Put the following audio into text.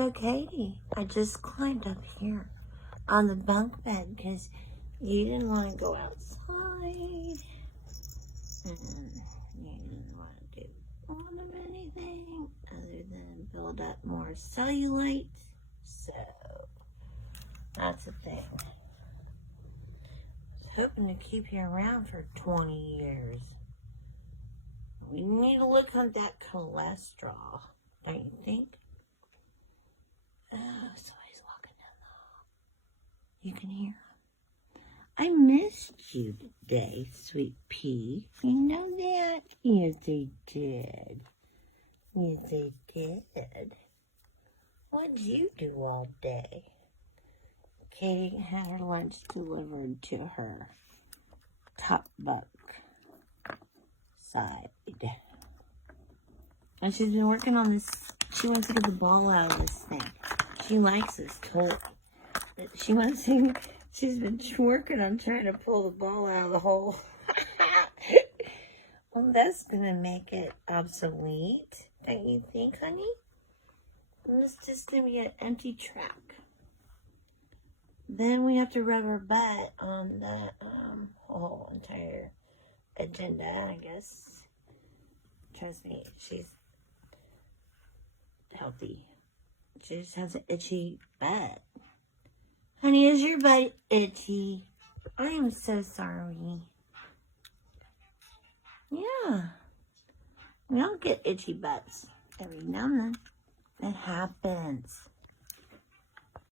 So, Katie, I just climbed up here on the bunk bed because you didn't want to go outside. And you didn't want to do one of anything other than build up more cellulite. So, that's the thing. I was hoping to keep you around for 20 years. We need to look on that cholesterol, don't you think? Oh, somebody's walking down the hall. You can hear him. I missed you today, sweet pea. You know that? Yes, I did. Yes, I did. What'd you do all day? Katie had her lunch delivered to her top bunk side. And she's been working on this. She wants to get the ball out of this thing. She likes this toy. She wants to. She's been working on trying to pull the ball out of the hole. Well, that's gonna make it obsolete, don't you think, honey? And it's just gonna be an empty track. Then we have to rub her butt on the whole entire agenda, I guess. Trust me, she's healthy. She just has an itchy butt. Honey, is your butt itchy? I am so sorry. Yeah. We don't get itchy butts every now and then. It happens.